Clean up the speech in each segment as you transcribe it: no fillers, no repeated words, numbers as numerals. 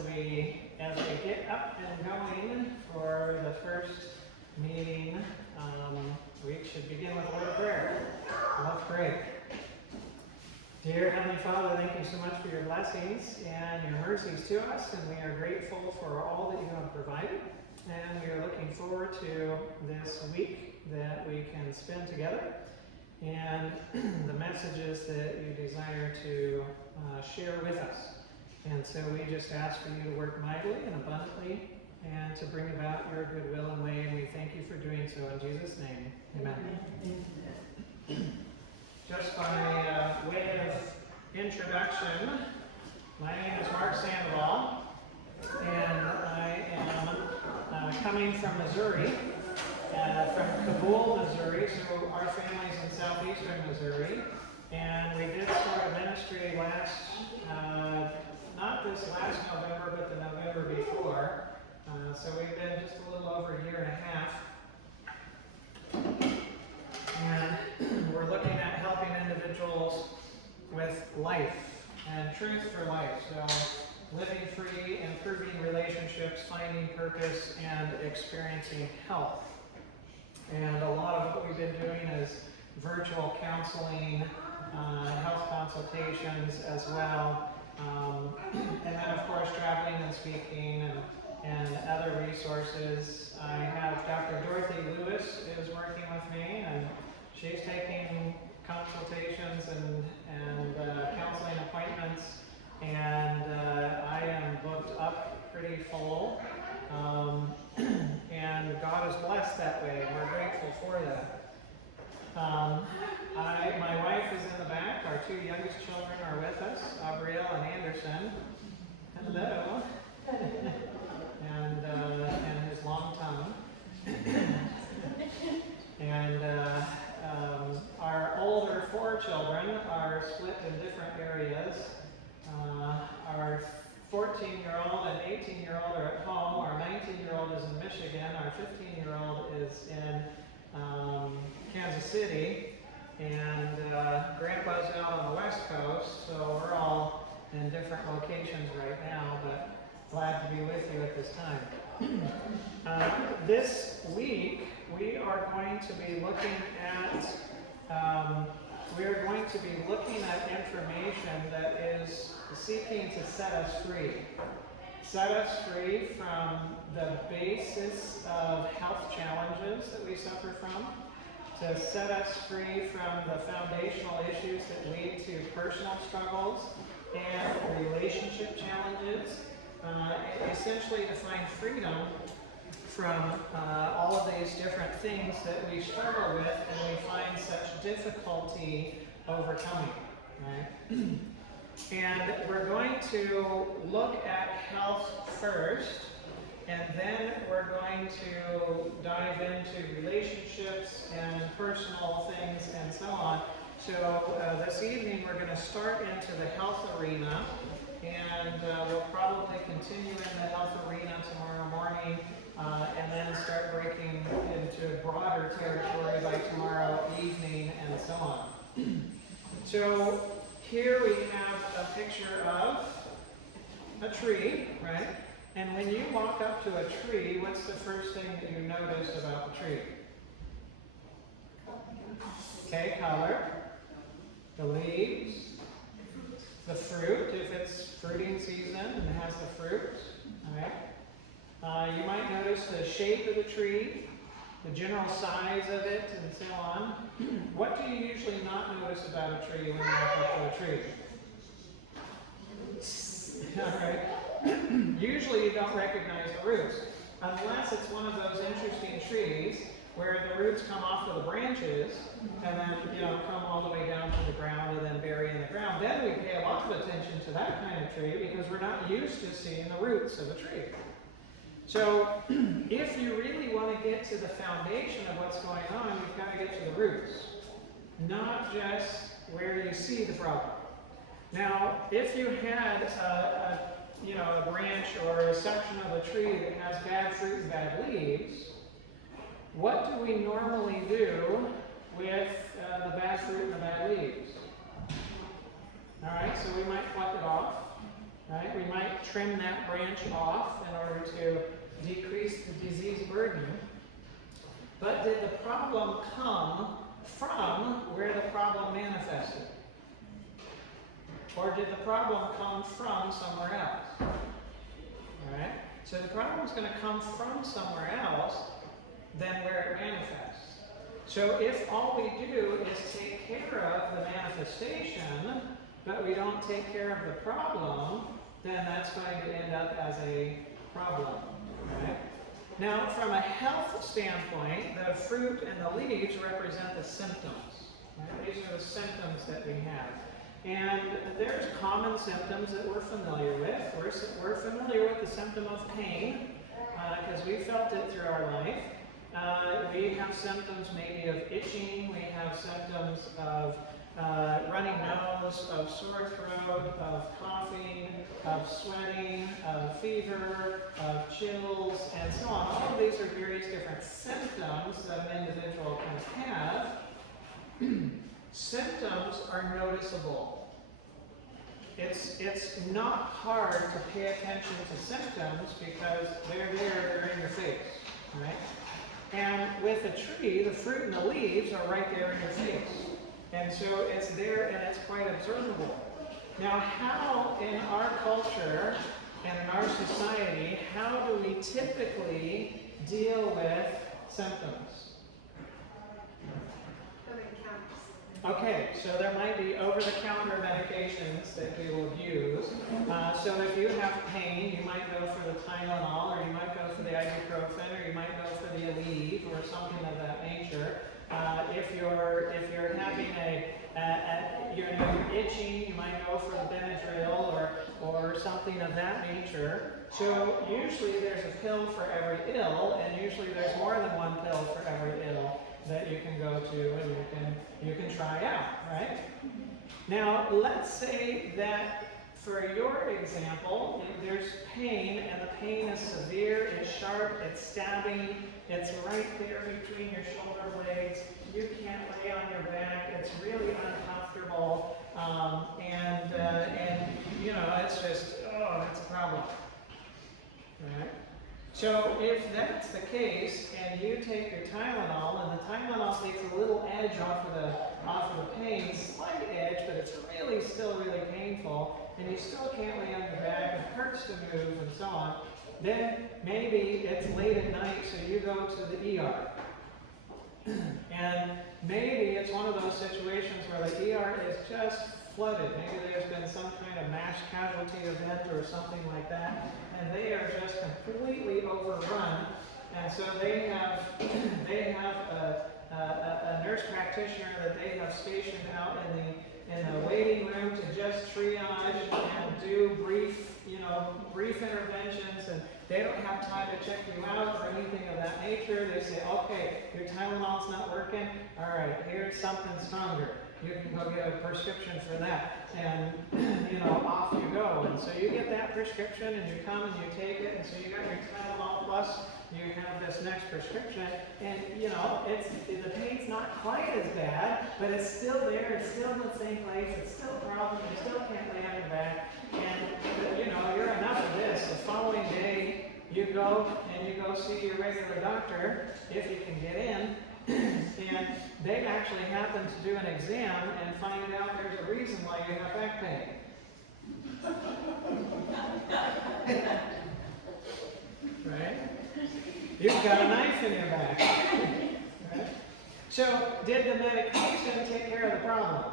as we get up and going for the first meeting, we should begin with a word of prayer. Let's pray. Dear Heavenly Father, thank you so much for your blessings and your mercies to us, and we are grateful for all that you have provided. And we are looking forward to this week that we can spend together and the messages that you desire to share with us. And so we just ask for you to work mightily and abundantly and to bring about your goodwill and way, and we thank you for doing so in Jesus' name. Amen. Just by way of introduction, my name is Mark Sandoval, and I am coming from Missouri, from Kabul, Missouri. So our family's in southeastern Missouri, and we did start a ministry not this last November, but the November before. So we've been just a little over a year and a half. And we're looking at helping individuals with life and truth for life. So living free, improving relationships, finding purpose, and experiencing health. And a lot of what we've been doing is virtual counseling, health consultations as well. And then, of course, traveling and speaking and other resources. I have Dr. Dorothy Lewis is working with me, and she's taking consultations and counseling appointments, and I am booked up pretty full. And God is blessed that way, and we're grateful for that. My wife is in the back. Our two youngest children are with us, Abrielle and Anderson. Hello. and his long tongue. And our older four children are split in different areas. Our 14-year-old and 18-year-old are at home. Our 19-year-old is in Michigan. Our 15-year-old is in Kansas City. And Grandpa's out on the West Coast, so we're all in different locations right now, but glad to be with you at this time. This week, we are going to be looking at information that is seeking to set us free. Set us free from the basis of health challenges that we suffer from, to set us free from the foundational issues that lead to personal struggles and relationship challenges, essentially to find freedom from all of these different things that we struggle with and we find such difficulty overcoming, right? And we're going to look at health first, and then we're going to dive into relationships and personal things and so on. So this evening we're going to start into the health arena, and we'll probably continue in the health arena tomorrow morning, and then start breaking into broader territory by tomorrow evening and so on. So here we have a picture of a tree, right? And when you walk up to a tree, what's the first thing that you notice about the tree? Okay, color, the leaves, the fruit, if it's fruiting season and it has the fruit, all right? You might notice the shape of the tree, the general size of it, and so on. What do you usually not notice about a tree when you walk up to a tree? All right. Usually you don't recognize the roots, unless it's one of those interesting trees where the roots come off of the branches and then, come all the way down to the ground and then bury in the ground. Then we pay a lot of attention to that kind of tree because we're not used to seeing the roots of a tree. So if you really want to get to the foundation of what's going on, you've got to get to the roots, not just where you see the problem. Now, if you had a branch or a section of a tree that has bad fruit and bad leaves, what do we normally do with the bad fruit and the bad leaves? All right, so we might pluck it off right? We might trim that branch off in order to decrease the disease burden. But did the problem come from where the problem manifested? Or did the problem come from somewhere else? All right? So the problem is going to come from somewhere else than where it manifests. So if all we do is take care of the manifestation, but we don't take care of the problem, then that's going to end up as a problem. Right? Now, from a health standpoint, the fruit and the leaves represent the symptoms. Right? These are the symptoms that we have. And there's common symptoms that we're familiar with. We're familiar with the symptom of pain, because we felt it through our life. We have symptoms maybe of itching, we have symptoms of running nose, of sore throat, of coughing, of sweating, of fever, of chills, and so on. All of these are various different symptoms that an individual can have. Symptoms are noticeable. It's not hard to pay attention to symptoms because they're in your face, right? And with a tree, the fruit and the leaves are right there in your face. And so it's there and it's quite observable. Now, how in our culture and in our society, how do we typically deal with symptoms? Okay, so there might be over-the-counter medications that we will use. So if you have pain, you might go for the Tylenol, or you might go for the ibuprofen, or you might go for the Aleve, or something of that nature. If you're having you're itching, you might go for the Benadryl or something of that nature. So usually there's a pill for every ill, and usually there's more than one pill for every ill that you can go to and you can try out, right? Now, let's say that for your example, there's pain, and the pain is severe, it's sharp, it's stabbing, it's right there between your shoulder blades, you can't lay on your back, it's really uncomfortable, and you know, it's just, oh, that's a problem, right? So if that's the case, and you take your Tylenol, and the Tylenol takes a little edge off of the pain, slight edge, but it's still really painful, and you still can't lay on your back, it hurts to move, and so on, then maybe it's late at night, so you go to the ER. And maybe it's one of those situations where the ER is just flooded. Maybe there's been some kind of mass casualty event or something like that, and they are just completely overrun. And so they have a nurse practitioner that they have stationed out in the waiting room to just triage and do brief interventions, and they don't have time to check you out or anything of that nature. They say, okay, your Tylenol's not working. All right, here's something stronger. You can go get a prescription for that, and off you go. And so you get that prescription, and you come and you take it, and so you got your Tylenol plus you have this next prescription, and the pain's not quite as bad, but it's still there, it's still in the same place, it's still a problem, you still can't lay on your back, and you're enough of this. The following day, you go see your regular doctor, if you can get in, and they actually happen to do an exam and find out there's a reason why you have back pain. Right? You've got a knife in your back. Right? So, did the medication take care of the problem?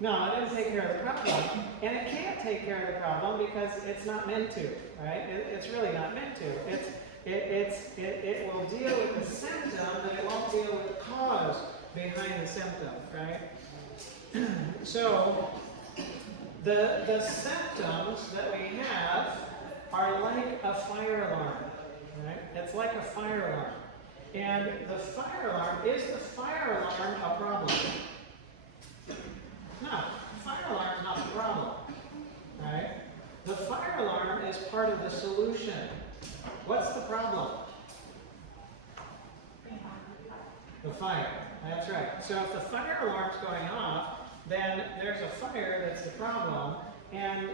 No, it didn't take care of the problem. And it can't take care of the problem because it's not meant to, right? It's really not meant to. It will deal with the symptom, but it won't deal with the cause behind the symptom, right? So, the symptoms that we have are like a fire alarm, right? It's like a fire alarm. And the fire alarm, is the fire alarm a problem? No, the fire alarm is not the problem, right? The fire alarm is part of the solution. What's the problem? The fire, that's right. So if the fire alarm's going off, then there's a fire that's the problem. And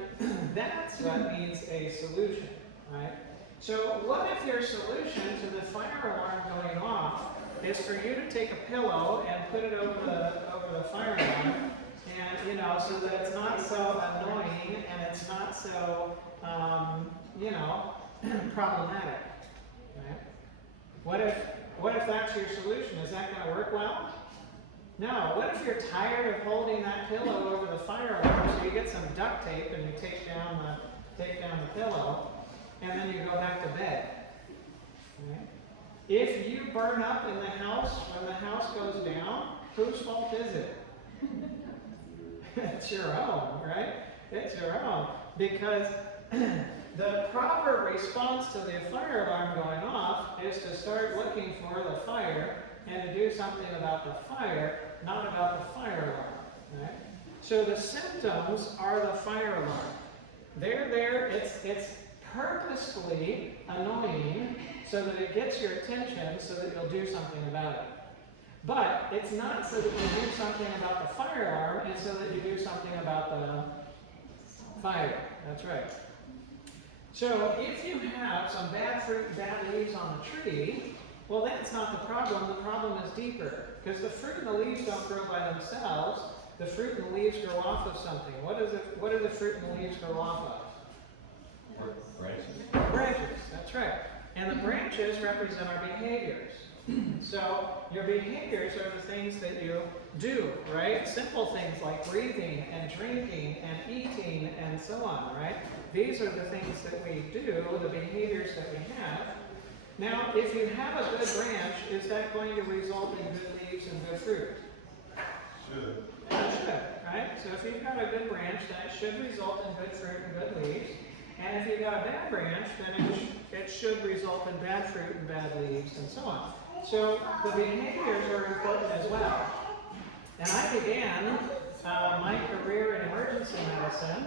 that's what needs a solution, right? So what if your solution to the fire alarm going off is for you to take a pillow and put it over the fire alarm, and so that it's not so annoying and it's not so problematic, right? What if that's your solution? Is that going to work well? No. What if you're tired of holding that pillow over the fire alarm, so you get some duct tape and you take down the pillow, and then you go back to bed? Right? If you burn up in the house when the house goes down, whose fault is it? It's your own, right? It's your own. Because the proper response to the fire alarm going off is to start looking for the fire and to do something about the fire, not about the fire alarm. Right? So the symptoms are the fire alarm. They're there. It's purposefully annoying so that it gets your attention so that you'll do something about it. But it's not so that you do something about the fire alarm, it's so that you do something about the fire. That's right. So if you have some bad fruit and bad leaves on the tree, well, that's not the problem. The problem is deeper. Because the fruit and the leaves don't grow by themselves. The fruit and the leaves grow off of something. What do the fruit and the leaves grow off of? Branches. Branches, that's right. And the branches represent our behaviors. So your behaviors are the things that you do, right? Simple things like breathing and drinking and eating and so on, right? These are the things that we do, the behaviors that we have. Now, if you have a good branch, is that going to result in good leaves and good fruit? Should. It should, right? So if you've got a good branch, that should result in good fruit and good leaves. And if you've got a bad branch, then it should result in bad fruit and bad leaves and so on. So the behaviors are important as well. And I began my career in emergency medicine.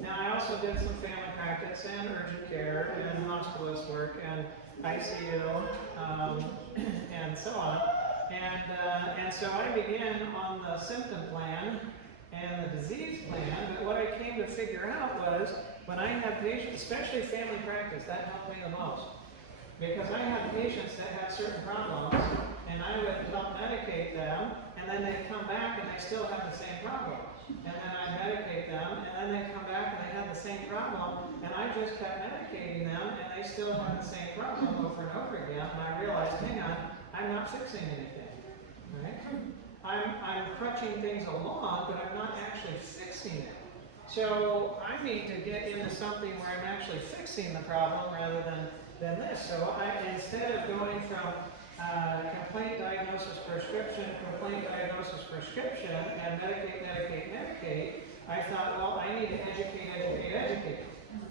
Now I also did some family practice and urgent care and hospitalist work and ICU and so on. And so I began on the symptom plan and the disease plan, but what I came to figure out was when I had patients, especially family practice, that helped me the most. Because I had patients that had certain problems, and I would help medicate them, and then they'd come back and they still have the same problem. And then I'd medicate them, and then they'd come back and they had the same problem, and I just kept medicating them, and they still had the same problem over and over again, and I realized, hang on, I'm not fixing anything, right? I'm crutching things along, but I'm not actually fixing it. So I need to get into something where I'm actually fixing the problem rather than this. So instead of going from complaint, diagnosis, prescription, and medicate, I thought, well, I need to educate.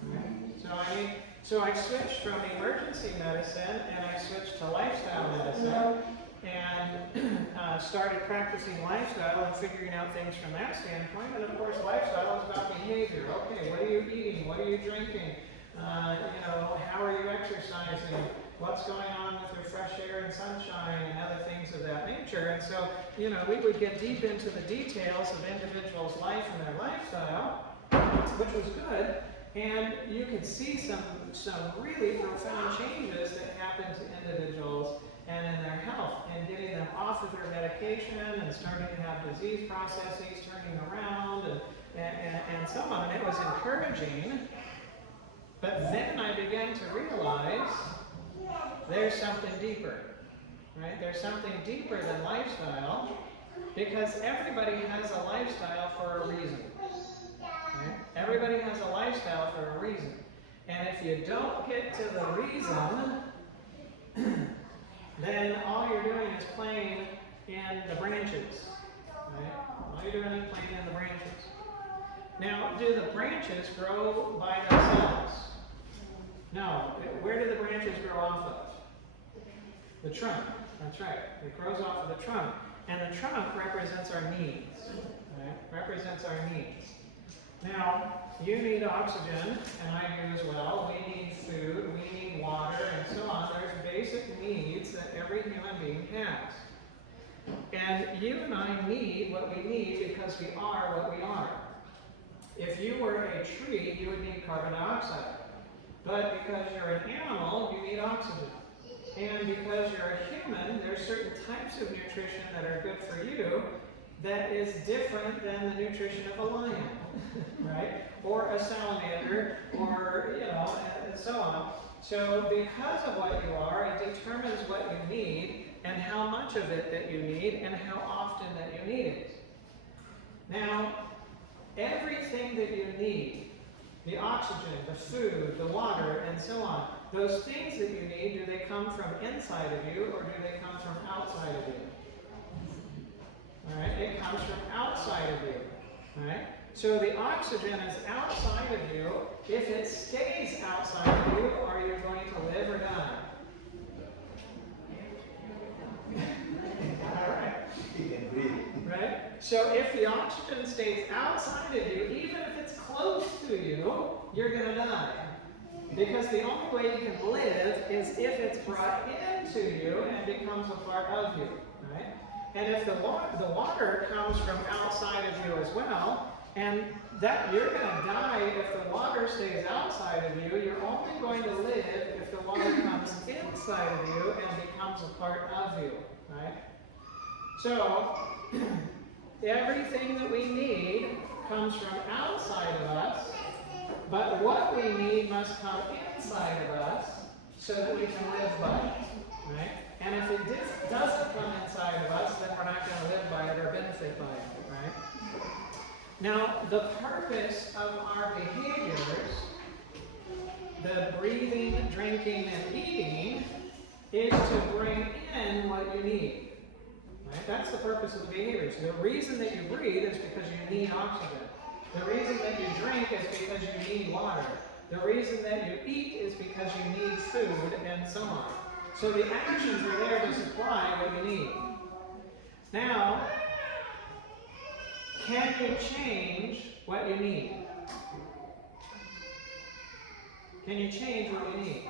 Right? So I switched from emergency medicine and I switched to lifestyle medicine and started practicing lifestyle and figuring out things from that standpoint. And of course, lifestyle is about behavior. Okay, what are you eating? What are you drinking? How are you exercising? What's going on with your fresh air and sunshine and other things of that nature? And so, we would get deep into the details of individuals' life and their lifestyle, which was good. And you could see some really profound changes that happen to individuals and in their health, and getting them off of their medication and starting to have disease processes turning around and so on. And it was encouraging. But then I began to realize there's something deeper, right? There's something deeper than lifestyle, because everybody has a lifestyle for a reason. Right? Everybody has a lifestyle for a reason. And if you don't get to the reason, then all you're doing is playing in the branches. Right? All you're doing is playing in the branches. Now, do the branches grow by themselves? No. Where do the branches grow off of? The trunk. That's right. It grows off of the trunk. And the trunk represents our needs. Right? Represents our needs. Now, you need oxygen, and I do as well. We need food, we need water, and so on. There's basic needs that every human being has. And you and I need what we need because we are what we are. If you were a tree, you would need carbon dioxide. But because you're an animal, you need oxygen. And because you're a human, there's certain types of nutrition that are good for you that is different than the nutrition of a lion, right? Or a salamander, or, and so on. So because of what you are, it determines what you need and how much of it that you need and how often that you need it. Now, everything that you need, the oxygen, the food, the water, and so on, those things that you need, do they come from inside of you or do they come from outside of you? All right, it comes from outside of you. All right? So the oxygen is outside of you. If it stays outside of you, are you going to live or die? All right. You can breathe. Right? So if the oxygen stays outside of you, even if it's close to you, you're going to die. Because the only way you can live is if it's brought into you and becomes a part of you. Right? And if the water comes from outside of you as well, and that you're going to die if the water stays outside of you, you're only going to live if the water comes inside of you and becomes a part of you. Right? So, everything that we need comes from outside of us, but what we need must come inside of us so that we can live by it, right? And if it doesn't come inside of us, then we're not going to live by it or benefit by it, right? Now, the purpose of our behaviors, the breathing, drinking, and eating, is to bring in what you need. Right? That's the purpose of the behaviors. The reason that you breathe is because you need oxygen. The reason that you drink is because you need water. The reason that you eat is because you need food, and so on. So the actions are there to supply what you need. Now, can you change what you need? Can you change what you need?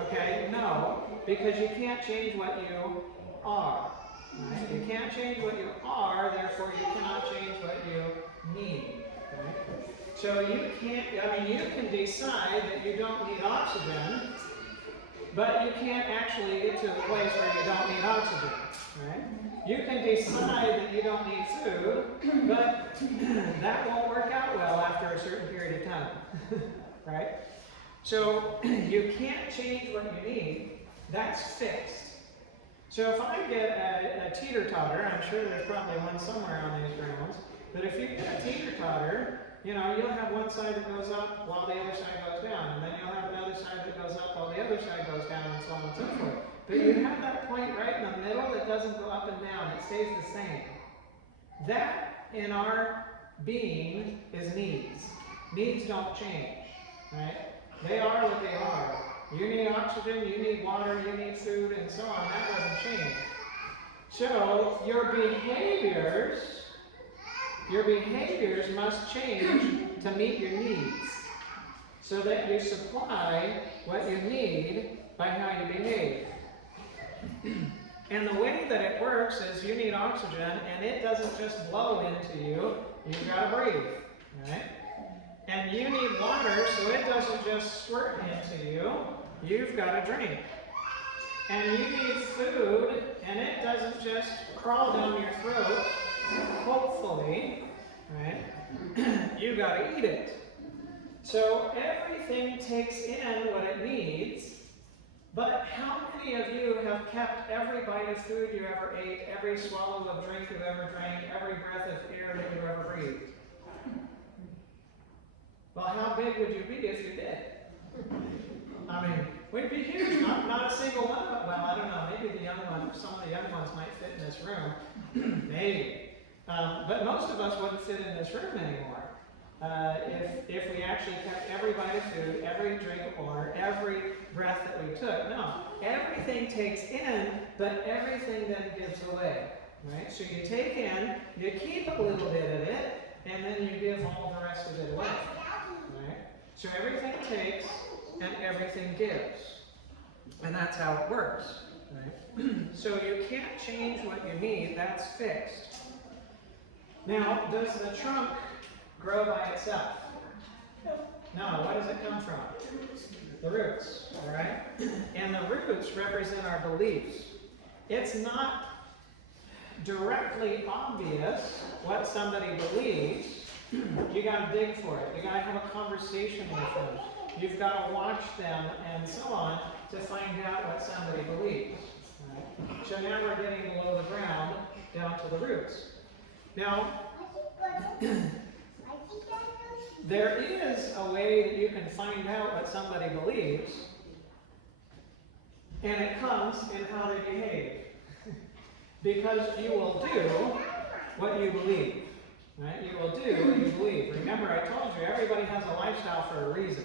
Okay, no, because you can't change what you are. Right? You can't change what you are, therefore you cannot change what you need. Right? So you can't, you can decide that you don't need oxygen, but you can't actually get to a place where you don't need oxygen. Right? You can decide that you don't need food, but that won't work out well after a certain period of time. Right? So you can't change what you need. That's fixed. So if I get a teeter-totter, I'm sure there's probably one somewhere on these grounds, but if you get a teeter-totter, you'll have one side that goes up while the other side goes down, and then you'll have another side that goes up while the other side goes down, and so on and so forth. But you have that point right in the middle that doesn't go up and down. It stays the same. That, in our being, is needs. Needs don't change. Right? They are what they are. You need oxygen, you need water, you need food, and so on. That doesn't change. So, your behaviors must change to meet your needs, so that you supply what you need by how you behave. And the way that it works is you need oxygen, and it doesn't just blow into you. You've got to breathe, right? And you need water, so it doesn't just squirt into you. You've got to drink. And you need food, and it doesn't just crawl down your throat, hopefully, right? You've got to eat it. So everything takes in what it needs, but how many of you have kept every bite of food you ever ate, every swallow of drink you ever drank, every breath of air that you ever breathed? Well, how big would you be if you did? We'd be huge. Not a single one of them. Well, I don't know. Maybe the young ones, some of the young ones might fit in this room. Maybe. But most of us wouldn't fit in this room anymore. If we actually kept every bite of food, every drink of water, every breath that we took. No. Everything takes in, but everything then gives away. Right? So you take in, you keep a little bit of it, and then you give all the rest of it away. Right? So everything takes and everything gives. And that's how it works. Right? So you can't change what you need, that's fixed. Now, does the trunk grow by itself? No, what does it come from? The roots, all right? And the roots represent our beliefs. It's not directly obvious what somebody believes. You got to dig for it. You got to have a conversation with them. You've got to watch them and so on to find out what somebody believes. Right? So now we're getting below the ground down to the roots. Now, there is a way that you can find out what somebody believes, and it comes in how they behave. Because you will do what you believe. Right? You will do what you believe. Remember, I told you, everybody has a lifestyle for a reason.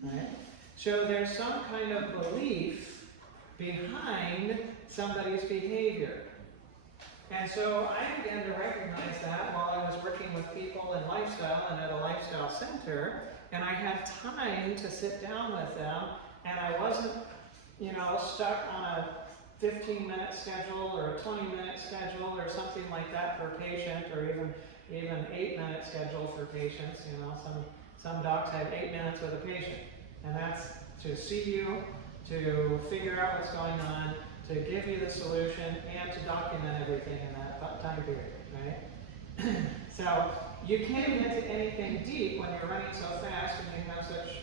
Right? So there's some kind of belief behind somebody's behavior. And so I began to recognize that while I was working with people in lifestyle and at a lifestyle center, and I had time to sit down with them, and I wasn't, stuck on a 15-minute schedule or a 20-minute schedule or something like that for a patient, or even 8-minute schedule for patients. Some docs have 8 minutes with a patient, and that's to see you, to figure out what's going on, to give you the solution, and to document everything in that time period, right? So you can't get to anything deep when you're running so fast and you have such,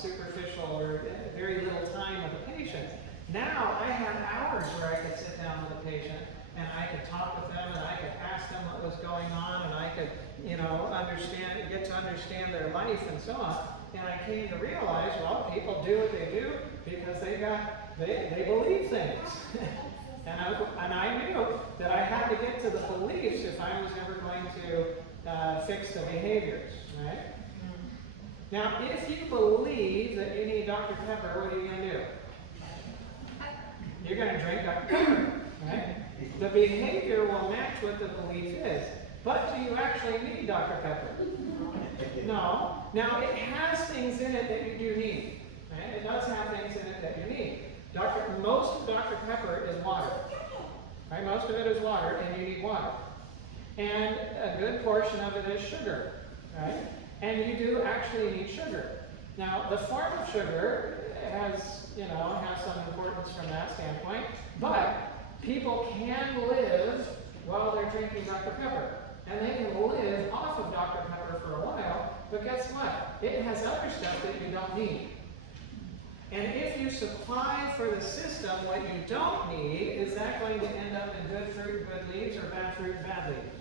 superficial or very little time with a patient. Now I have hours where I could sit down with a patient and I could talk with them and I could ask them what was going on and I could, get to understand their life and so on. And I came to realize, well, people do what they do because they believe things. and I knew that I had to get to the beliefs if I was ever going to fix the behaviors, right? Now, if you believe that you need Dr. Pepper, what are you going to do? You're going to drink Dr. Pepper, right? The behavior will match what the belief is. But do you actually need Dr. Pepper? No. Now, it has things in it that you do need. Right? It does have things in it that you need. Most of Dr. Pepper is water. Right? Most of it is water, and you need water. And a good portion of it is sugar. Right? And you do actually need sugar. Now, the form of sugar has some importance from that standpoint, but people can live while they're drinking Dr. Pepper. And they can live off of Dr. Pepper for a while, but guess what? It has other stuff that you don't need. And if you supply for the system what you don't need, is that going to end up in good fruit and good leaves, or bad fruit and bad leaves?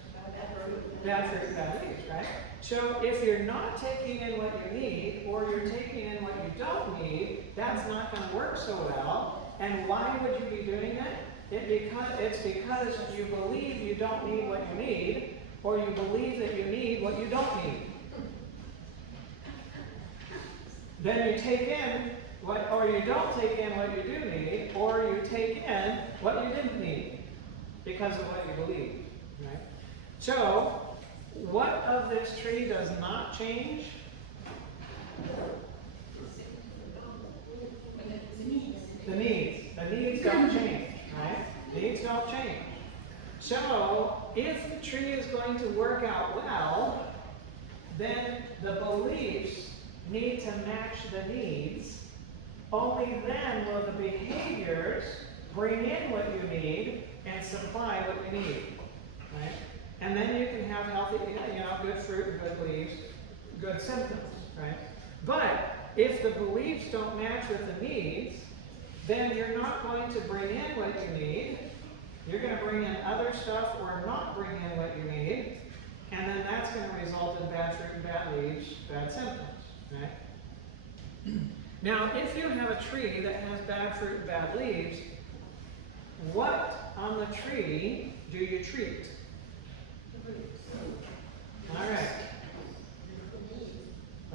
Bad fruit and bad leaves, right? So if you're not taking in what you need, or you're taking in what you don't need, that's not going to work so well. And why would you be doing that? It's because you believe you don't need what you need, or you believe that you need what you don't need. Then you take in or you don't take in what you do need, or you take in what you didn't need because of what you believe. Right? So, what of this tree does not change? The needs. The needs don't change. Right? Needs don't change. So, if the tree is going to work out well, then the beliefs need to match the needs. Only then will the behaviors bring in what you need and supply what you need. Right? And then you can have healthy, good fruit and good leaves, good symptoms. Right? But if the beliefs don't match with the needs, then you're not going to bring in what you need. You're going to bring in other stuff or not bring in what you need. And then that's going to result in bad fruit and bad leaves, bad symptoms. Right? Now, if you have a tree that has bad fruit and bad leaves, what on the tree do you treat? All right.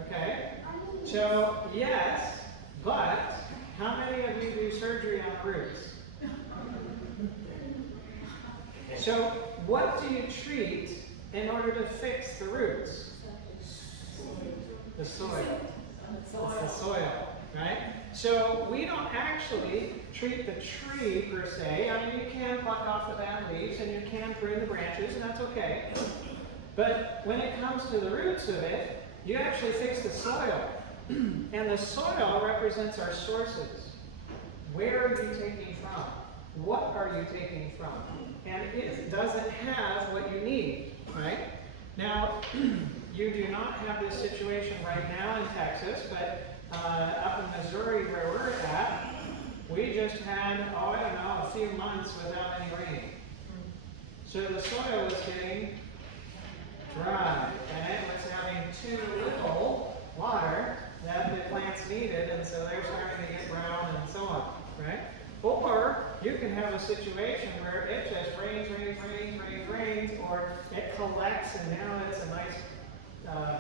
Okay. So, yes, but how many of you do surgery on the roots? So, what do you treat in order to fix the roots? The soil. It's the soil, right? So we don't actually treat the tree per se. I mean, you can pluck off the bad leaves and you can prune the branches, and that's okay. But when it comes to the roots of it, you actually fix the soil. And the soil represents our sources. Where are you taking from? What are you taking from? And does it have what you need, right? Now, you do not have this situation right now in Texas, but up in Missouri where we're at, we just had, oh, I don't know, a few months without any rain. So the soil was getting dry, and it was having too little water that the plants needed, and so they're starting to get brown and so on, right? Or you can have a situation where it just rains, or it collects and now it's a nice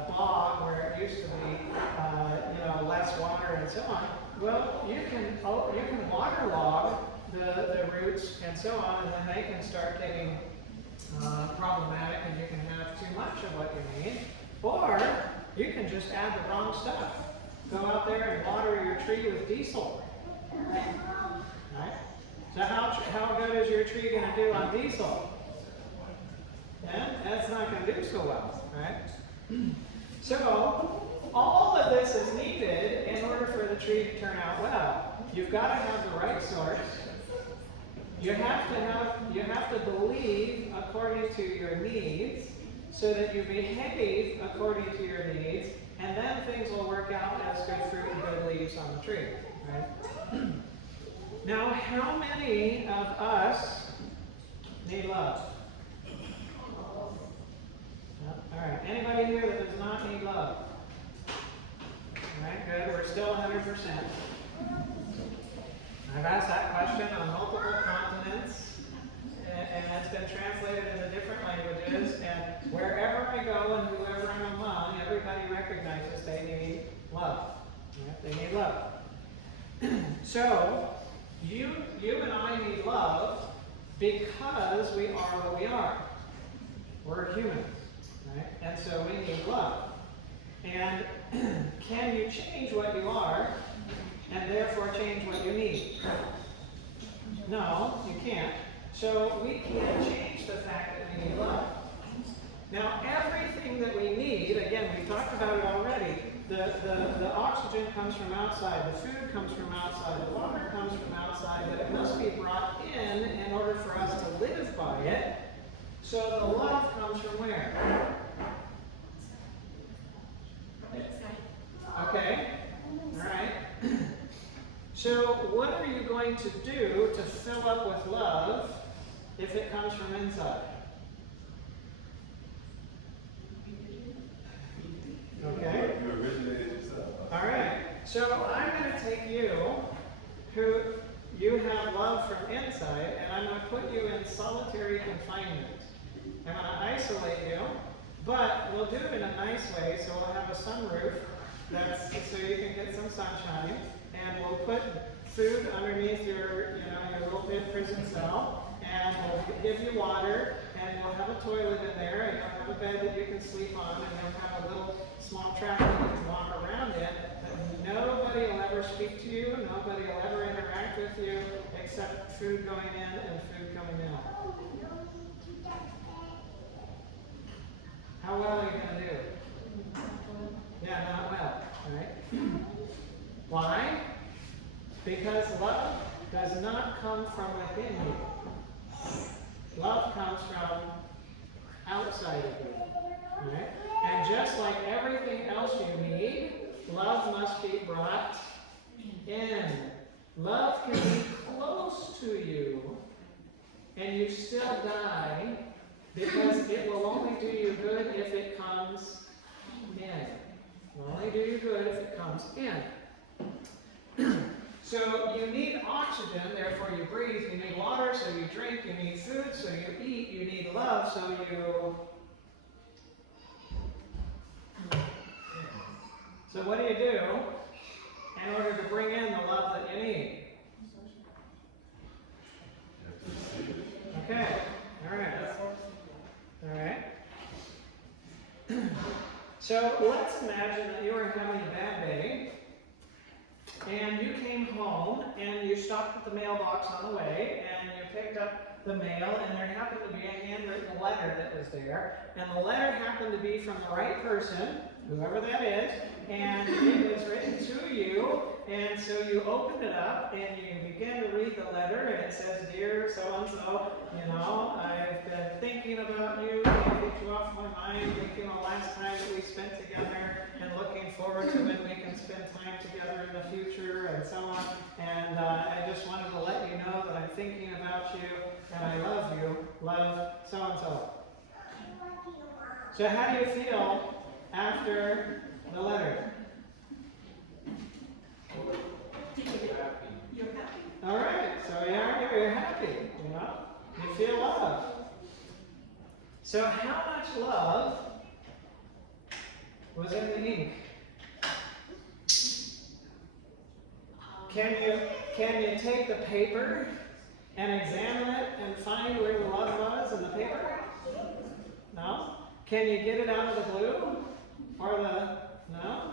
bog where it used to be, less water and so on. Well, you can waterlog the roots and so on, and then they can start getting problematic, and you can have too much of what you need. Or you can just add the wrong stuff. Go out there and water your tree with diesel. Right? So how good is your tree going to do on diesel? Yeah, that's not going to do so well, right? So all of this is needed in order for the tree to turn out well. You've got to have the right source. You have to believe according to your needs, so that you behave according to your needs, and then things will work out as good fruit and good leaves on the tree, right? Now, how many of us need love? All right. Anybody here that does not need love? All right, good. We're still 100%. I've asked that question on multiple continents, and it's been translated into different languages, and wherever I go and whoever I'm among, everybody recognizes they need love. Right? They need love. So, you and I need love because we are what we are. We're humans, right? And so we need love. And can you change what you are and therefore change what you need? No, you can't. So we can't change the fact that we need love. Now, everything that we need, again, we talked about it already. The oxygen comes from outside, the food comes from outside, the water comes from outside, but it must be brought in order for us to live by it. So the love comes from where? Okay, all right. So what are you going to do to fill up with love if it comes from inside? Okay. You originated yourself. All right. So I'm going to take you, who you have love from inside, and I'm going to put you in solitary confinement. I'm going to isolate you, but we'll do it in a nice way. So we'll have a sunroof, so you can get some sunshine, and we'll put food underneath your little bit prison cell, and we'll give you water, and we'll have a toilet in there, and you'll have a bed that you can sleep on, and you'll have a little small track that you can walk around in. But nobody will ever speak to you, nobody will ever interact with you, except food going in and food coming out. How well are you going to do? Yeah, not well, right? Why? Because love does not come from within you. Love comes from outside of you, right? And just like everything else you need, love must be brought in. Love can be close to you, and you still die, because it will only do you good if it comes in. It will only do you good if it comes in. So you need oxygen, therefore you breathe. You need water, so you drink. You need food, so you eat. You need love, so you... So what do you do in order to bring in the love that you need? Okay, all right. All right. So let's imagine that you are having a bad day, and you came home and you stopped at the mailbox on the way and you picked up the mail and there happened to be a handwritten letter that was there, and the letter happened to be from the right person, whoever that is, and it was written to you, and so you opened it up and you began to read the letter, and it says, "Dear so-and-so, you know, I've been thinking about you, can't get you off my mind, thinking the last time that we spent together, and looking forward to when we can spend time together in the future," and so on. And I just wanted to let you know that I'm thinking about you, and I love you. Love, so-and-so. So how do you feel after the letter? You're happy. All right, so you're happy, you know? You feel love. So how much love was in the ink? Can you take the paper and examine it and find where the love was in the paper? No? Can you get it out of the glue? Or the, no?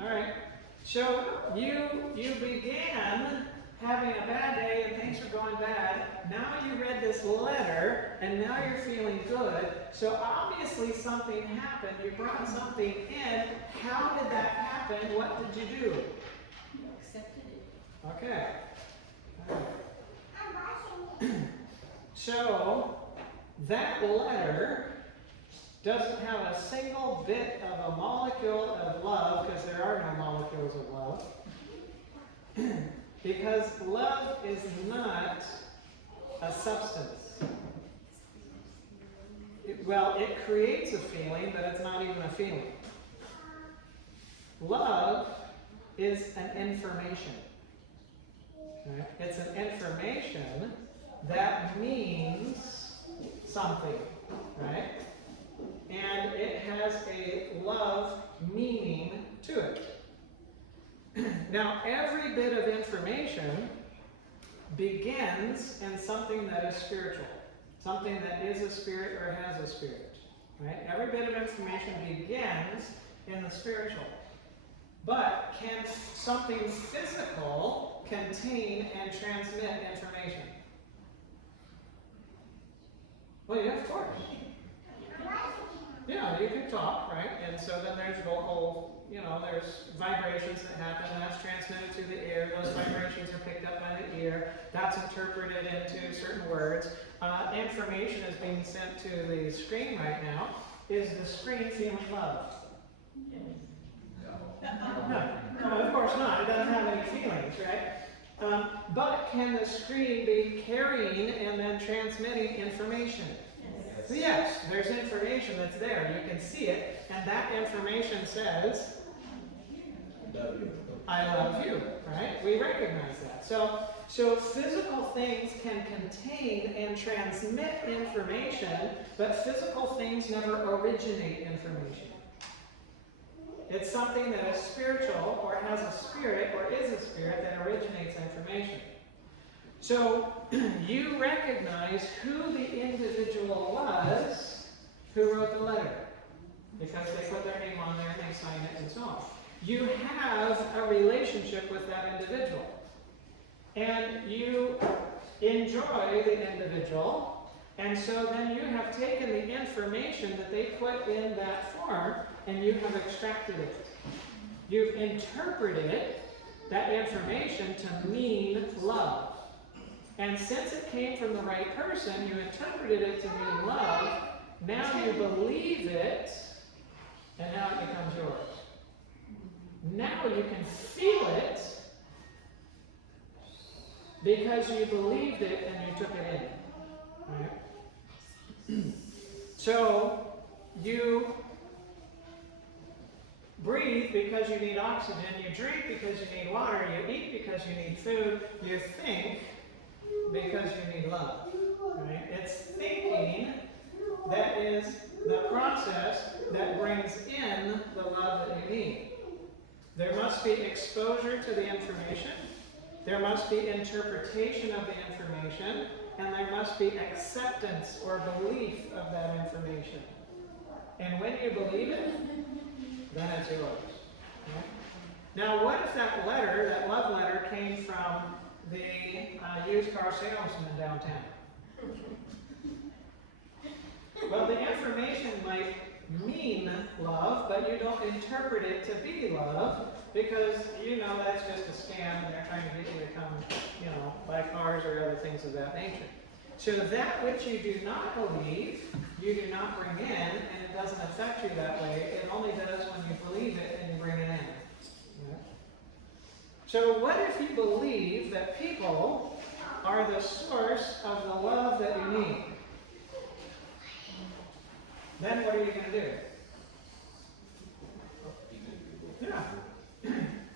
All right. So you began having a bad day and things were going bad. Now you read this letter and now you're feeling good. So obviously something happened. You brought something in. How did that happen? What did you do? You accepted it. Okay. All right. So that letter doesn't have a single bit of a molecule of love, because there are no molecules of love. Because love is not a substance. It creates a feeling, but it's not even a feeling. Love is an information. Right? It's an information that means something, right? And it has a love meaning to it. Now, every bit of information begins in something that is spiritual, something that is a spirit or has a spirit, right? Every bit of information begins in the spiritual. But can something physical contain and transmit information? Well, yeah, of course. Yeah, you can talk, right? And so then there's vocal, there's vibrations that happen, and that's transmitted through the ear. Those vibrations are picked up by the ear. That's interpreted into certain words. Information is being sent to the screen right now. Is the screen feeling love? No, of course not. It doesn't have any feelings, right? But can the screen be carrying and then transmitting information? Yes, there's information that's there. You can see it, and that information says, I love you, right? We recognize that. So physical things can contain and transmit information, but physical things never originate information. It's something that is spiritual, or has a spirit, or is a spirit that originates information. So you recognize who the individual was who wrote the letter, because they put their name on there and they sign it and so on. You have a relationship with that individual, and you enjoy the individual, and so then you have taken the information that they put in that form and you have extracted it. You've interpreted that information to mean love. And since it came from the right person, you interpreted it to mean love. Now you believe it, and now it becomes yours. Now you can feel it because you believed it and you took it in. Right? So you breathe because you need oxygen, you drink because you need water, you eat because you need food, you think because you need love. Right? It's thinking that is the process that brings in the love that you need. There must be exposure to the information, there must be interpretation of the information, and there must be acceptance or belief of that information. And when you believe it, then it's yours. Now, what if that letter, that love letter, came from the used car salesman downtown? Well, the information might mean love, but you don't interpret it to be love, because you know that's just a scam and they're trying to get you to come, you know, buy cars or other things of that nature. So that which you do not believe, you do not bring in, and it doesn't affect you that way. It only does when you believe it and you bring it in. Yeah. So what if you believe that people are the source of the love that you need? Then what are you going to do? Yeah.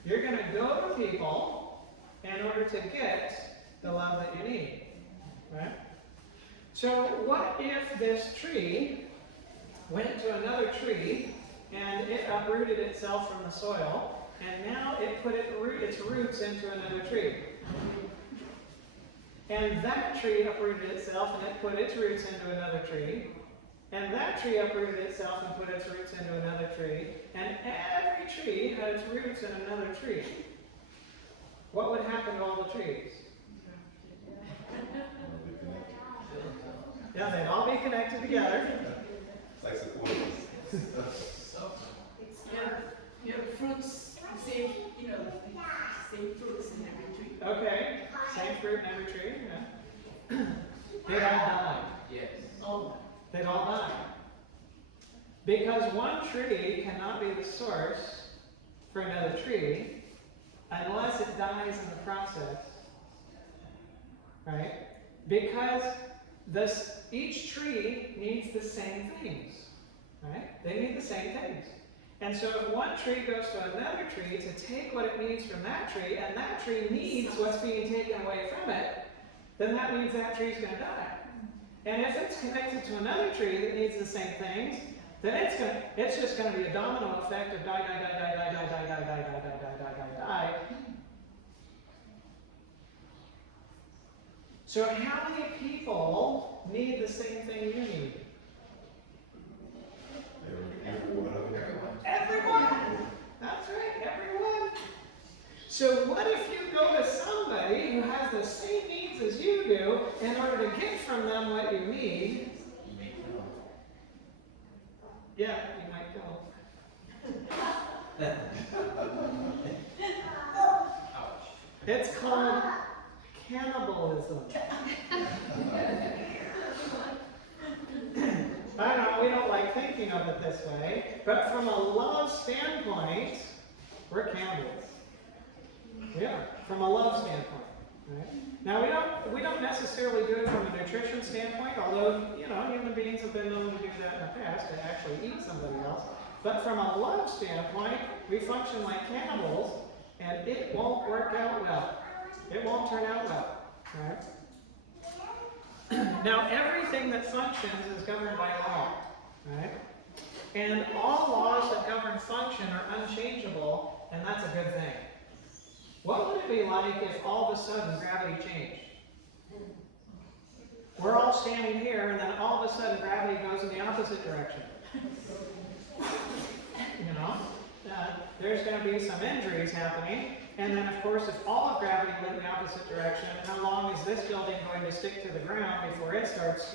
You're going to go to people in order to get the love that you need. Right? So what if this tree went to another tree and it uprooted itself from the soil, and now it put its roots into another tree? And that tree uprooted itself and it put its roots into another tree. And that tree uprooted itself and put its roots into another tree. And every tree had its roots in another tree. What would happen to all the trees? Yeah, they'd all be connected together. Like supporters. Your fruits, same, same fruits in every tree. Okay, same fruit in every tree. Yeah. They'd all die. Yes. Oh. They'd all die. Because one tree cannot be the source for another tree unless it dies in the process. Right? Because each tree needs the same things. Right? They need the same things. And so if one tree goes to another tree to take what it needs from that tree, and that tree needs what's being taken away from it, then that means that tree's going to die. And if it's connected to another tree that needs the same things, then it's just going to be a domino effect of die, die, die, die, die, die, die, die, die, die, die, die, die, die, die. So how many people need the same thing you need? Everyone. That's right, everyone. So what if you go to somebody who has the same needs as you do in order to get from them what you need? Yeah, you might kill them. It's called cannibalism. I know, we don't like thinking of it this way, but from a love standpoint, we're cannibals. Yeah, from a love standpoint. Right? Now we don't necessarily do it from a nutrition standpoint, although human beings have been known to do that in the past, to actually eat somebody else. But from a love standpoint, we function like cannibals, and it won't work out well. It won't turn out well. Right? Now everything that functions is governed by law. Right? And all laws that govern function are unchangeable, and that's a good thing. What would it be like if all of a sudden gravity changed? We're all standing here, and then all of a sudden gravity goes in the opposite direction. There's going to be some injuries happening, and then of course if all of gravity went in the opposite direction, how long is this building going to stick to the ground before it starts,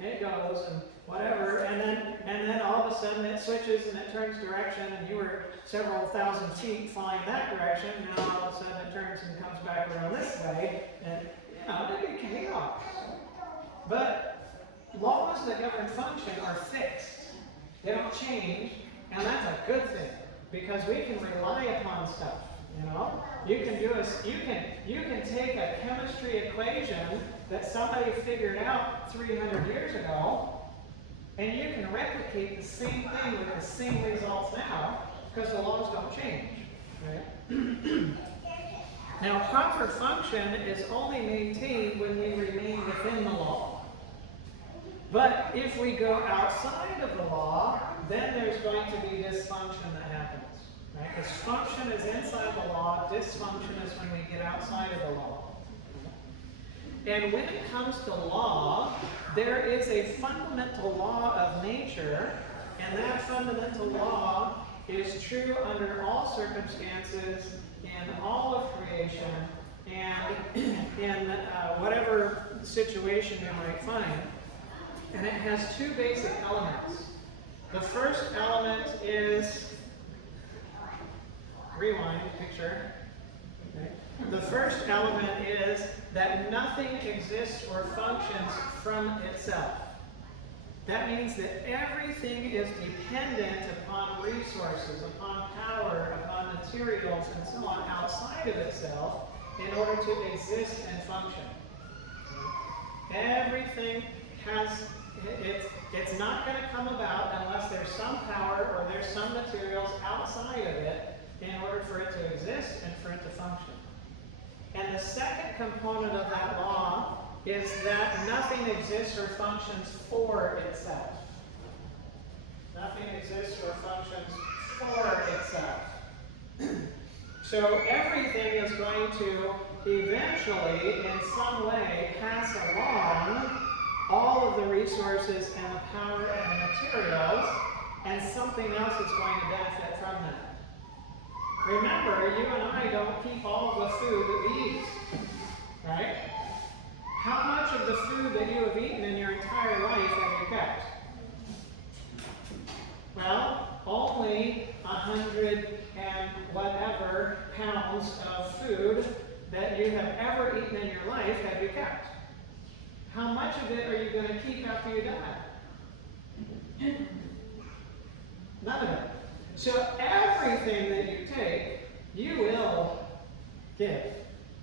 it goes and whatever, and then all of a sudden it switches and it turns direction, and you were several thousand feet flying that direction, and now all of a sudden it turns and comes back around this way, and it'd be chaos. But laws that govern function are fixed. They don't change, and that's a good thing, because we can rely upon stuff. You can take a chemistry equation that somebody figured out 300 years ago, and you can replicate the same thing with the same results now, because the laws don't change. Right? Now, proper function is only maintained when we remain within the law. But if we go outside of the law, then there's going to be dysfunction that happens. Right? Because function is inside the law, dysfunction is when we get outside of the law. And when it comes to law, there is a fundamental law of nature, and that fundamental law is true under all circumstances in all of creation and in whatever situation you might find. And it has two basic elements. The first element is, rewind picture. Okay. The first element is that nothing exists or functions from itself. That means that everything is dependent upon resources, upon power, upon materials, and so on outside of itself in order to exist and function. Everything has, it's not going to come about unless there's some power or there's some materials outside of it in order for it to exist and for it to function. And the second component of that law is that nothing exists or functions for itself. Nothing exists or functions for itself. So everything is going to eventually, in some way, pass along all of the resources and the power and the materials, and something else is going to benefit from that. Remember, you and I don't keep all of the food that we eat, right? How much of the food that you have eaten in your entire life have you kept? Well, only 100 and whatever pounds of food that you have ever eaten in your life have you kept. How much of it are you going to keep after you die? None of it. So everything that you take, you will give,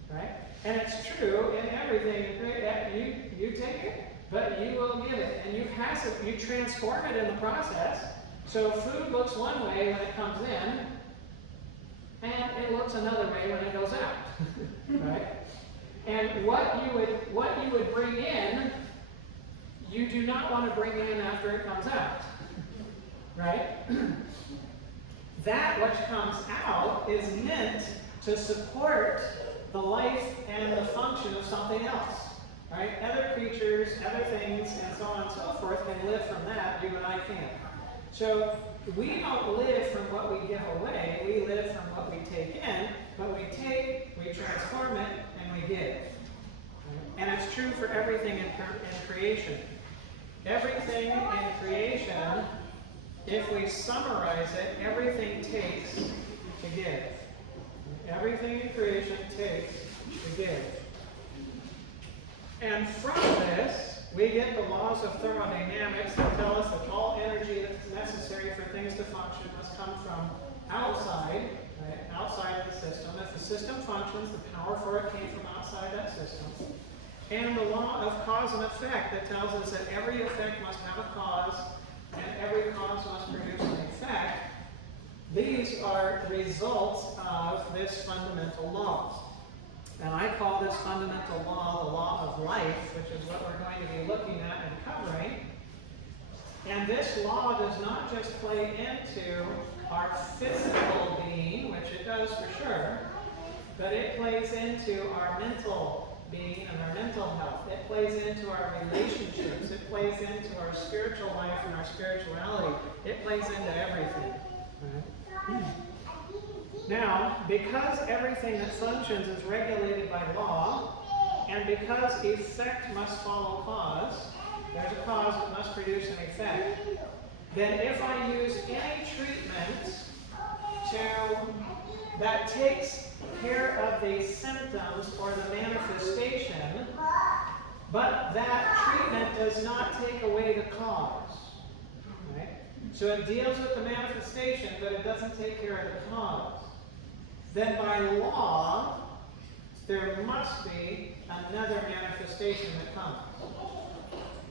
right? And it's true in everything. You take it, but you will give it. And you pass it, you transform it in the process. So food looks one way when it comes in, and it looks another way when it goes out, right? And what you would bring in, you do not want to bring in after it comes out, right? That which comes out is meant to support the life and the function of something else, right? Other creatures, other things, and so on and so forth can live from that. You and I can't. So we don't live from what we give away. We live from what we take in. But we take, we transform it, and we give. And it's true for everything in creation. Everything in creation, if we summarize it, everything takes to give. Everything in creation takes to give. And from this, we get the laws of thermodynamics that tell us that all energy that's necessary for things to function must come from outside, right? Outside of the system. If the system functions, the power for it came from outside that system. And the law of cause and effect that tells us that every effect must have a cause, and every cause must produce an effect. These are results of this fundamental law. And I call this fundamental law the law of life, which is what we're going to be looking at and covering. And this law does not just play into our physical being, which it does for sure, but it plays into our mental being and our mental health. It plays into our relationships. It plays into our spiritual life and our spirituality. It plays into everything. Right? Now, because everything that functions is regulated by law, and because effect must follow cause, there's a cause that must produce an effect, then if I use any treatment that takes care of the symptoms or the manifestation, but that treatment does not take away the cause, right? So it deals with the manifestation, but it doesn't take care of the cause. Then by law, there must be another manifestation that comes.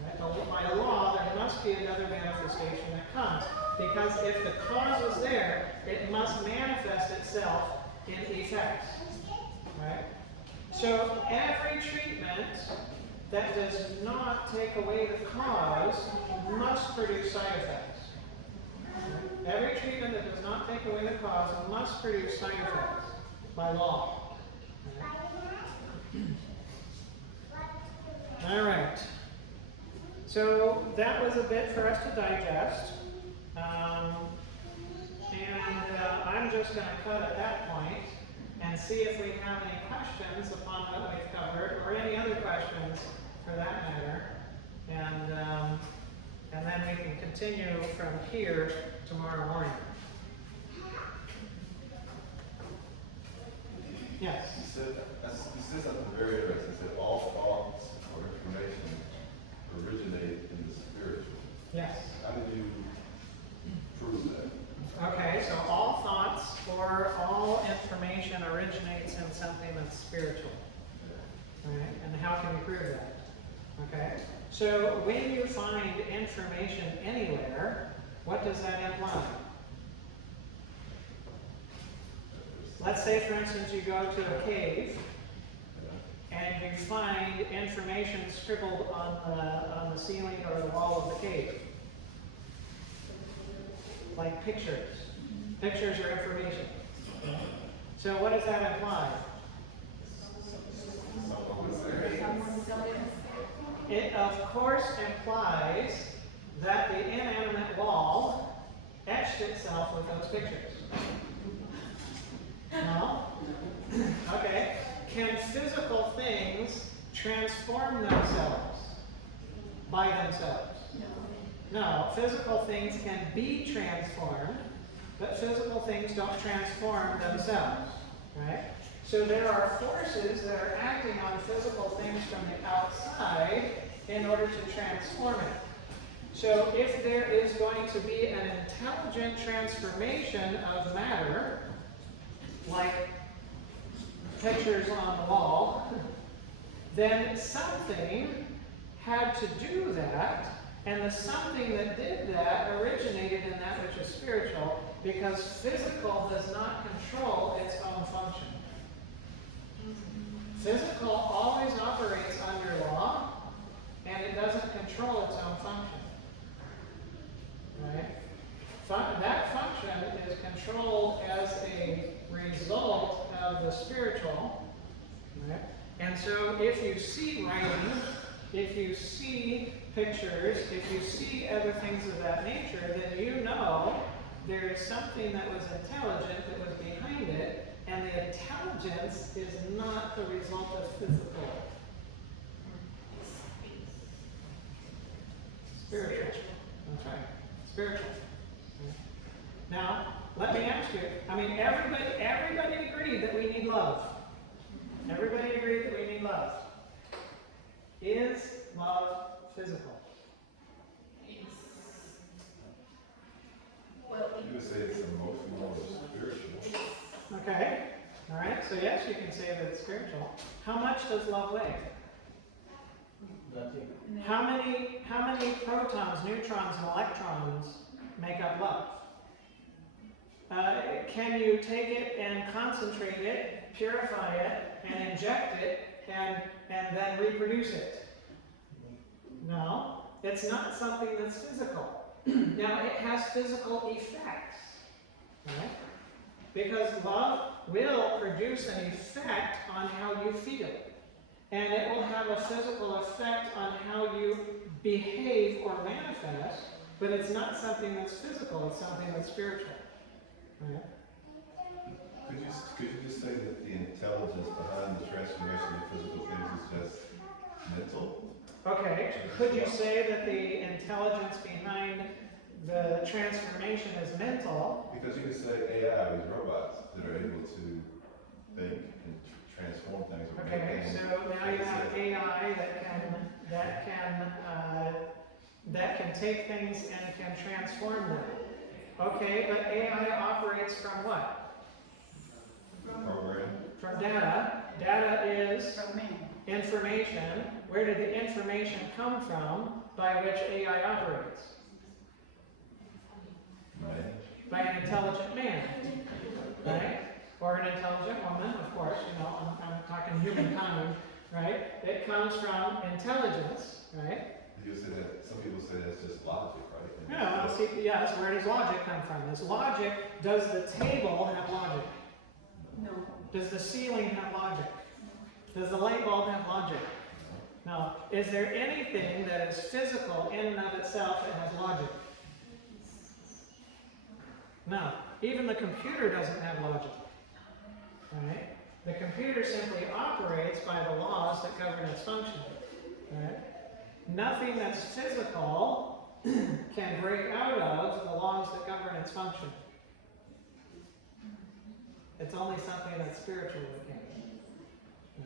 Right? By law, there must be another manifestation that comes. Because if the cause is there, it must manifest itself in effects. Right? So every treatment that does not take away the cause must produce side effects. Every treatment that does not take away the cause must produce side effects by law. All right. So that was a bit for us to digest. And just going to cut at that point and see if we have any questions upon what we've covered, or any other questions for that matter. And then we can continue from here tomorrow morning. Yes? You said something very interesting. You said all thoughts or information originate in the spiritual. Yes. How did you prove that? Okay, so all thoughts or all information originates in something that's spiritual. Right? And how can you prove that? Okay? So when you find information anywhere, what does that imply? Let's say, for instance, you go to a cave and you find information scribbled on the ceiling or the wall of the cave. Like pictures. Pictures are information. So what does that imply? It of course implies that the inanimate wall etched itself with those pictures. No? Okay. Can physical things transform themselves by themselves? No. Physical things can be transformed, but physical things don't transform themselves. Right? So there are forces that are acting on physical things from the outside in order to transform it. So if there is going to be an intelligent transformation of matter, like pictures on the wall, then something had to do that, and the something that did that originated in that which is spiritual, because physical does not control its own function. Physical always operates under law, and it doesn't control its own function. Right? That function is controlled as a result of the spiritual. Right? And so if you see writing, if you see pictures, if you see other things of that nature, then you know there is something that was intelligent that was behind it, and the intelligence is not the result of physical. Spiritual. That's right. Spiritual. Now, let me ask you, I mean, everybody agreed that we need love. Everybody agreed that we need love. Is love physical? You would say it's emotional or spiritual. Okay. All right. So yes, you can say that it's spiritual. How much does love weigh? How many protons, neutrons, and electrons make up love? Can you take it and concentrate it, purify it, and inject it, and then reproduce it? No, it's not something that's physical. Now, it has physical effects, right? Because love will produce an effect on how you feel. And it will have a physical effect on how you behave or manifest, but it's not something that's physical, it's something that's spiritual. Right? Could you just say that the intelligence behind the transformation of physical things is just mental? Okay, could you say that the intelligence behind the transformation is mental? Because you could say AI, these robots that are able to think and transform things. Or make Okay, things. so now you have AI that can take things and can transform them. Okay, but AI operates from what? Program. From data. Data is information. Where did the information come from by which AI operates? Man. By an intelligent man, right? Or an intelligent woman, of course, you know, I'm talking humankind, right? It comes from intelligence, right? You say that, some people say that's just logic, right? Yeah, well, see, yes, where does logic come from? Is logic, does the table have logic? No. Does the ceiling have logic? Does the light bulb have logic? No. Is there anything that is physical in and of itself that has logic? No. Even the computer doesn't have logic. Right? The computer simply operates by the laws that govern its function. Right? Nothing that's physical can break out of the laws that govern its function. It's only something that's spiritual that can.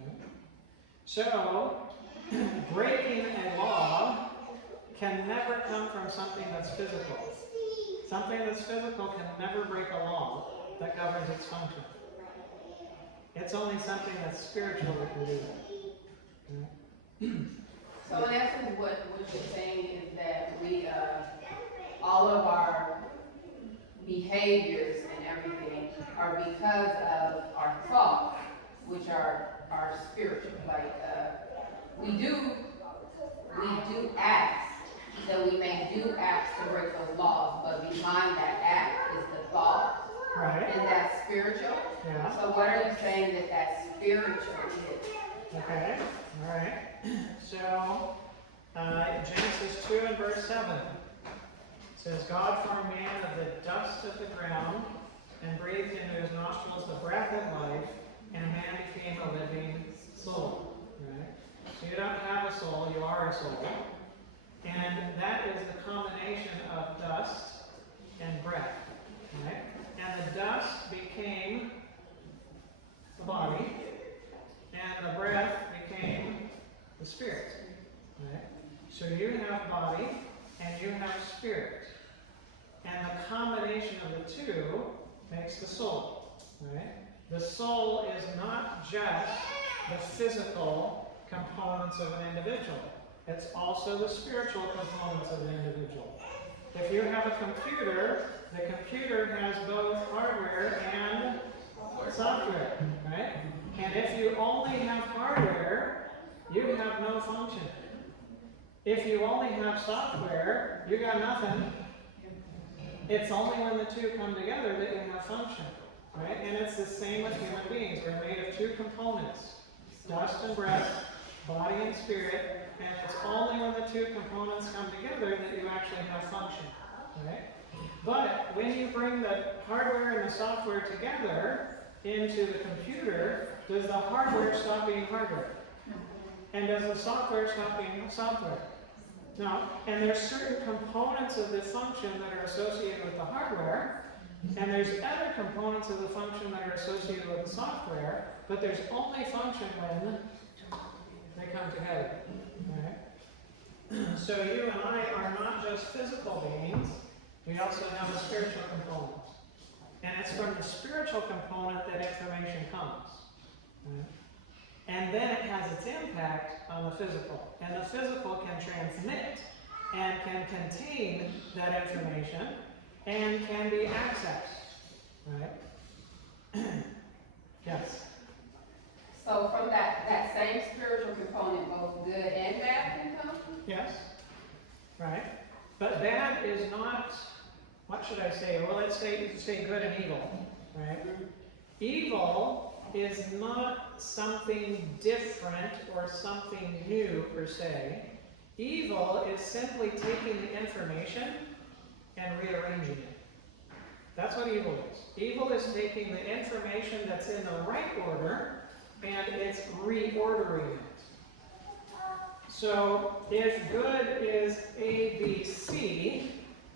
Right? So, breaking a law can never come from something that's physical. Something that's physical can never break a law that governs its function. It's only something that's spiritual that can do that. So in essence, what you're saying is that we, all of our behaviors and everything are because of our thoughts, which are spiritual. Like, we do acts, that we may do acts to break those laws, but behind that act is the thought, Right? and that's spiritual. Yeah. So what are you saying that spiritual is? Okay. All right. So, Genesis 2 and verse 7 says, God formed man of the dust of the ground and breathed into his nostrils the breath of life, and man became a living soul. Right? So you don't have a soul, you are a soul. And that is the combination of dust and breath. Right? And the dust became the body, and the breath became the spirit. Right? So you have body and you have spirit. And the combination of the two makes the soul. Right? The soul is not just the physical components of an individual. It's also the spiritual components of an individual. If you have a computer, the computer has both hardware and software, right? And if you only have hardware, you have no function. If you only have software, you got nothing. It's only when the two come together that you have function, right? And it's the same with human beings. We're made of two components, dust and breath, body and spirit, and it's only when the two components come together that you actually have function, right? But when you bring the hardware and the software together into the computer, does the hardware stop being hardware? And does the software stop being software? No. And there's certain components of the function that are associated with the hardware, and there's other components of the function that are associated with the software, but there's only function when they come together. Right? So you and I are not just physical beings, we also have a spiritual component. And it's from the spiritual component that information comes. Right? And then it has its impact on the physical. And the physical can transmit and can contain that information and can be accessed. Right? Yes? So from that same spiritual component, both good and bad can come? Yes? Right? But bad is not, what should I say? Well, let's say good and evil. Right? Evil is not something different or something new per se. Evil is simply taking the information and rearranging it. That's what evil is. Evil is taking the information that's in the right order and it's reordering it. So if good is A, B, C,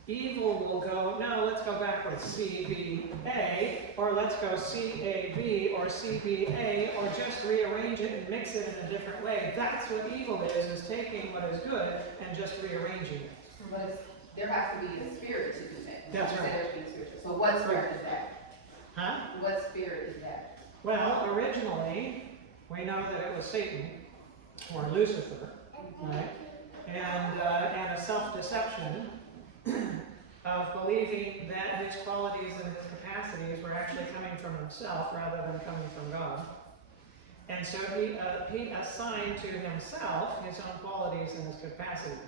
evil will go, no, let's go backwards, C, B, A, or let's go C, A, B, or C, B, A, or just rearrange it and mix it in a different way. That's what evil is taking what is good and just rearranging it. But there has to be a spirit to do that. That's right. There's being spiritual. So what spirit is that? Huh? What spirit is that? Well, originally, we know that it was Satan, or Lucifer, right? And a self-deception of believing that his qualities and his capacities were actually coming from himself rather than coming from God. And so he assigned to himself his own qualities and his capacities.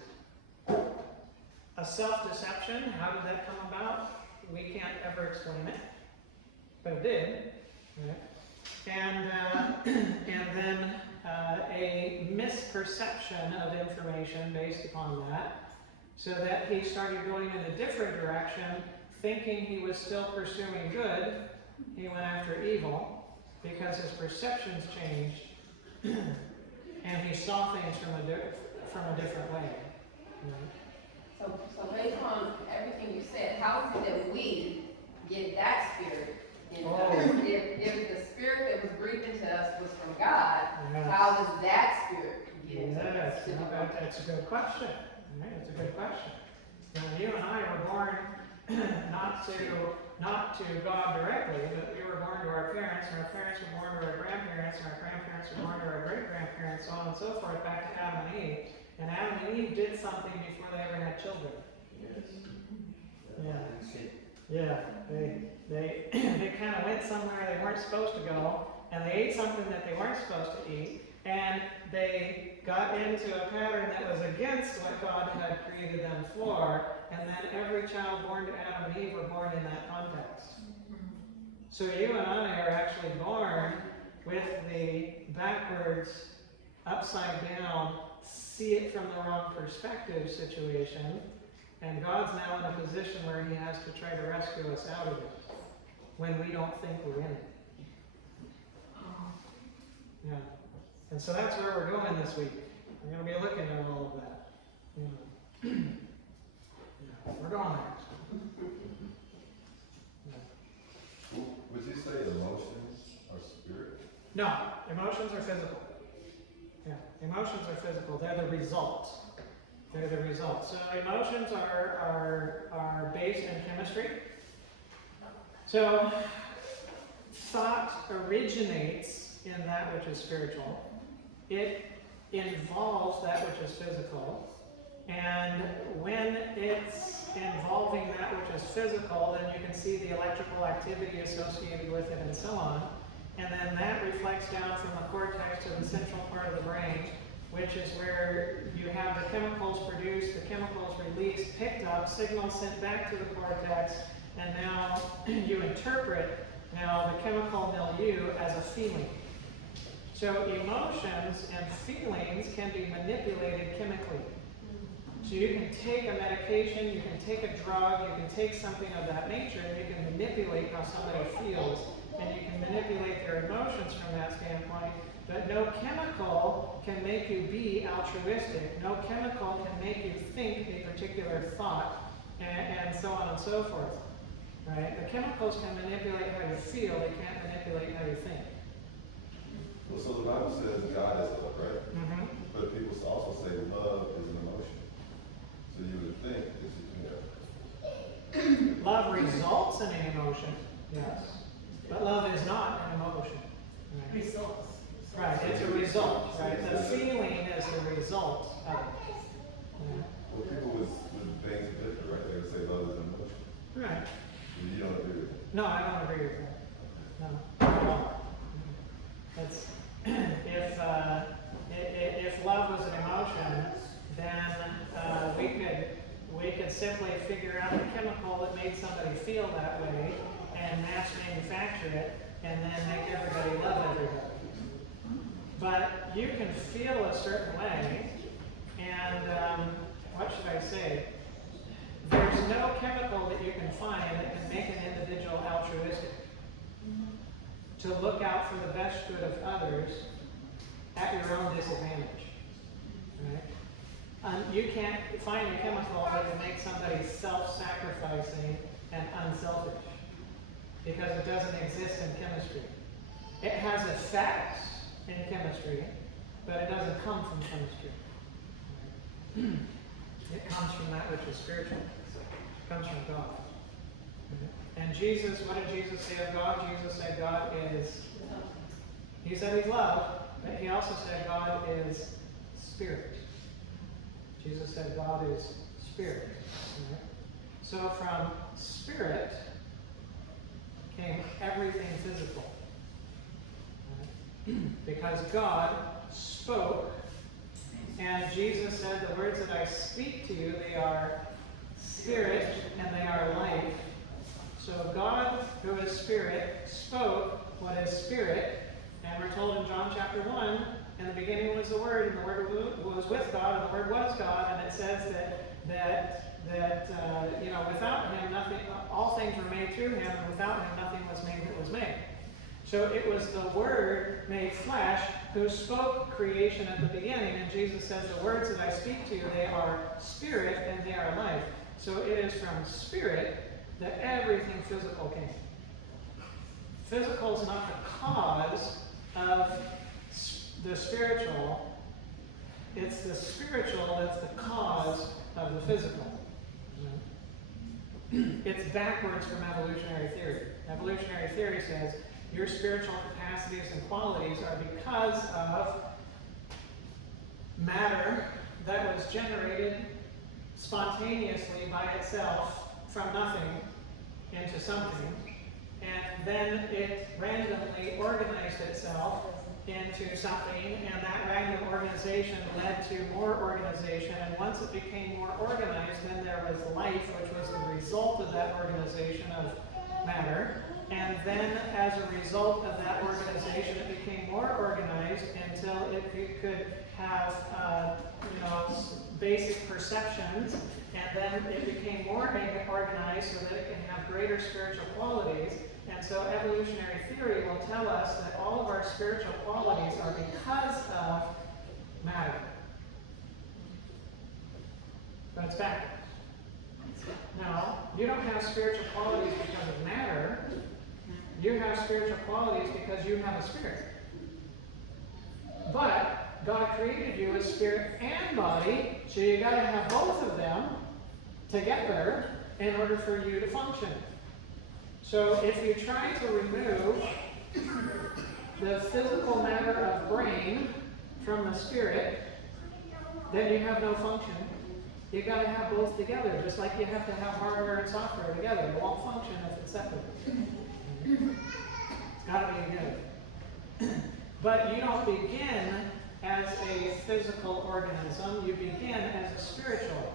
A self-deception, how did that come about? We can't ever explain it, but it did. Right? And then a misperception of information based upon that, so that he started going in a different direction, thinking he was still pursuing good, he went after evil because his perceptions changed and he saw things from a different way. So based on everything you said, how is it that we get that spirit in us? If the spirit that was breathed into us was from God, Yes. how does that spirit get into Yes, us? that's a good question. Right, it's a good question. Now, you and I were born not to God directly, but we were born to our parents, and our parents were born to our grandparents, and our grandparents were born to our great-grandparents, so on and so forth, back to Adam and Eve. And Adam and Eve did something before they ever had children. Yeah. Yeah, they kind of went somewhere they weren't supposed to go, and they ate something that they weren't supposed to eat, and they got into a pattern that was against what God had created them for, and then every child born to Adam and Eve were born in that context. So you and I are actually born with the backwards, upside down, see it from the wrong perspective situation, and God's now in a position where he has to try to rescue us out of it when we don't think we're in it. Yeah. And so that's where we're going this week. We're going to be looking at all of that. Yeah. Yeah. We're going there. Yeah. Would you say emotions are spirit? No, emotions are physical. Yeah, emotions are physical. They're the result. They're the result. So emotions are based in chemistry. So thought originates in that which is spiritual. It involves that which is physical. And when it's involving that which is physical, then you can see the electrical activity associated with it and so on. And then that reflects down from the cortex to the central part of the brain, which is where you have the chemicals produced, the chemicals released, picked up, signals sent back to the cortex, and now you interpret now the chemical milieu as a feeling. So emotions and feelings can be manipulated chemically. So you can take a medication, you can take a drug, you can take something of that nature, and you can manipulate how somebody feels, and you can manipulate their emotions from that standpoint. But no chemical can make you be altruistic. No chemical can make you think a particular thought, and so on and so forth. Right? The chemicals can manipulate how you feel, they can't manipulate how you think. Well, so the Bible says God is love, right? Mm-hmm. But people also say love is an emotion. So you would think that you Love results in an emotion, yes. But love is not an emotion. Right? Results. Right, it's a result, right? The feeling is the result of it. Well, people would think different, right? They would say love is an emotion. Right. You don't agree with that? No, I don't agree with that. No, not at all. It's, if love was an emotion, then we could simply figure out the chemical that made somebody feel that way and mass manufacture it, and then make everybody love everybody. But you can feel a certain way, and what should I say? There's no chemical that you can find that can make an individual altruistic. To look out for the best good of others at your own disadvantage. Right? You can't find a chemical that can make somebody self-sacrificing and unselfish, because it doesn't exist in chemistry. It has effects in chemistry, but it doesn't come from chemistry. Right? It comes from that which is spiritual. It comes from God. And Jesus, what did Jesus say of God? Jesus said God is, he said he's love, but he also said God is spirit. Jesus said God is spirit. Right? So from spirit came everything physical. Right? Because God spoke, and Jesus said, the words that I speak to you, they are spirit and they are life. So God, who is spirit, spoke what is spirit, and we're told in John chapter 1, in the beginning was the Word, and the Word was with God, and the Word was God, and it says that without him, nothing, all things were made through him, and without him, nothing was made that was made. So it was the Word made flesh who spoke creation at the beginning, and Jesus says, the words that I speak to you, they are spirit and they are life. So it is from spirit that everything physical came. Physical is not the cause of the spiritual. It's the spiritual that's the cause of the physical. It's backwards from evolutionary theory. Evolutionary theory says your spiritual capacities and qualities are because of matter that was generated spontaneously by itself from nothing into something, and then it randomly organized itself into something, and that random organization led to more organization, and once it became more organized, then there was life, which was the result of that organization of matter, and then as a result of that organization, it became more organized until it could have basic perceptions, and then it became more organized so that it can have greater spiritual qualities. And so evolutionary theory will tell us that all of our spiritual qualities are because of matter. But it's backwards. No, you don't have spiritual qualities because of matter. You have spiritual qualities because you have a spirit. But God created you as spirit and body, so you got to have both of them together in order for you to function. So if you try to remove the physical matter of brain from the spirit, then you have no function. You got to have both together, just like you have to have hardware and software together. It won't function if it's separate. It's got to be together. But you don't begin as a physical organism. You begin as a spiritual,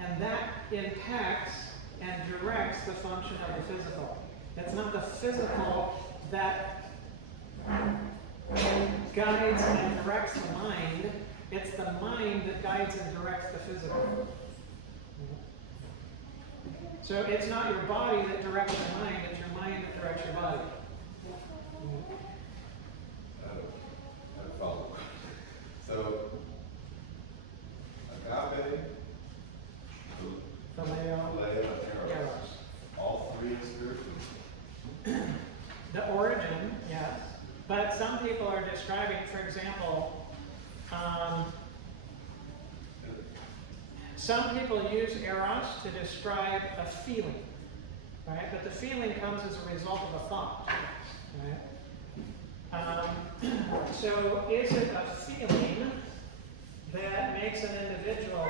and that impacts and directs the function of the physical. It's not the physical that guides and directs the mind. It's the mind that guides and directs the physical. So it's not your body that directs your mind, it's your mind that directs your body. I follow. So, agape, Phileo, phileo, and eros. eros. All three spiritual. The origin, yes. But some people are describing, for example, some people use eros to describe a feeling, right? But the feeling comes as a result of a thought, right? So is it a feeling that makes an individual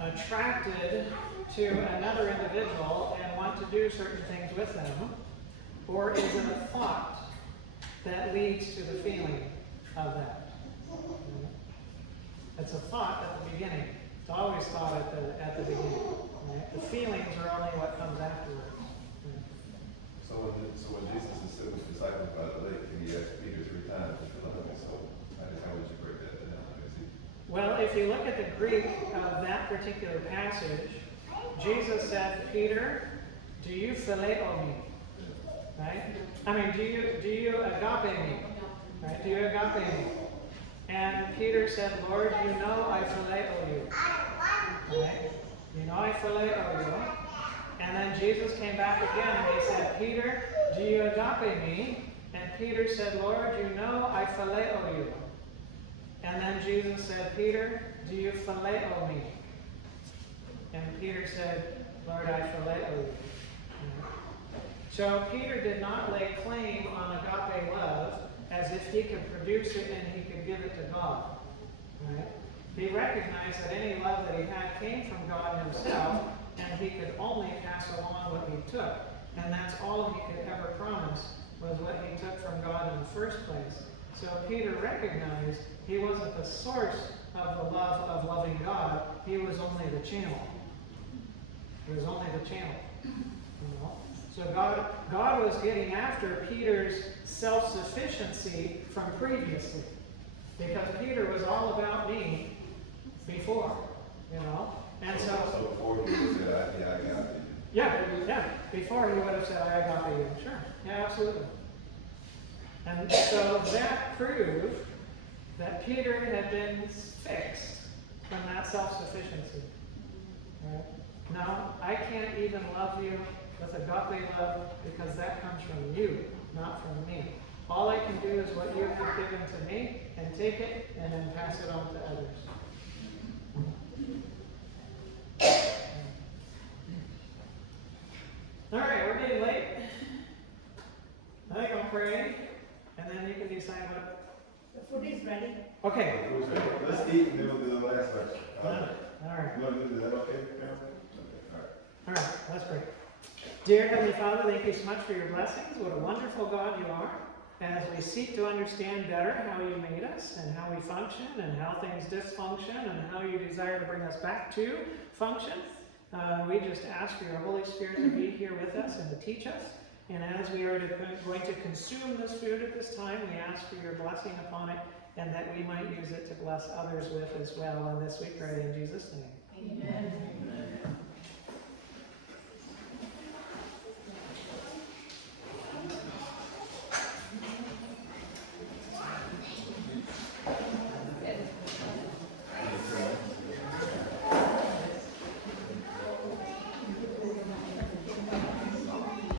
attracted to another individual and want to do certain things with them? Or is it a thought that leads to the feeling of that? It's a thought at the beginning. It's always thought at the beginning. Right? The feelings are only what comes afterwards. Right? So when Jesus is sitting with the disciples by the lake, and he asked Peter 3 times if you love me, so how would you break that down? Well, if you look at the Greek of that particular passage, Jesus said, Peter, do you phileo me? Right? I mean, do you agape me? Right? Do you agape me? And Peter said, Lord, you know I phileo you. Right? You know I phileo you. And then Jesus came back again and he said, Peter, do you agape me? And Peter said, Lord, you know I phileo you. And then Jesus said, Peter, do you phileo me? And Peter said, Lord, I phileo you. So Peter did not lay claim on agape love as if he could produce it and he could give it to God. Right? He recognized that any love that he had came from God himself, and he could only pass along what he took. And that's all he could ever promise, was what he took from God in the first place. So Peter recognized he wasn't the source of the love of loving God, he was only the channel. He was only the channel. You know? So God was getting after Peter's self-sufficiency from previously. Because Peter was all about me before. you know? And So so, before you said, I got it. yeah, before he would have said, I got you. Sure, yeah, absolutely. And so that proved that Peter had been fixed from that self-sufficiency. Right? Now, I can't even love you with agape love because that comes from you, not from me. All I can do is what you have given to me and take it and then pass it on to others. All right, we're getting late. I think I'll pray, and then you can decide what. The food is ready. Okay. Let's eat and then we'll do the last lecture. All right. You want to do that, okay? Okay, all right. All right, let's pray. Dear Heavenly Father, thank you so much for your blessings. What a wonderful God you are. As we seek to understand better how you made us and how we function and how things dysfunction and how you desire to bring us back to function, we just ask for your Holy Spirit to be here with us and to teach us. And as we are going to consume this food at this time, we ask for your blessing upon it and that we might use it to bless others with as well. And this we pray in Jesus' name. Amen.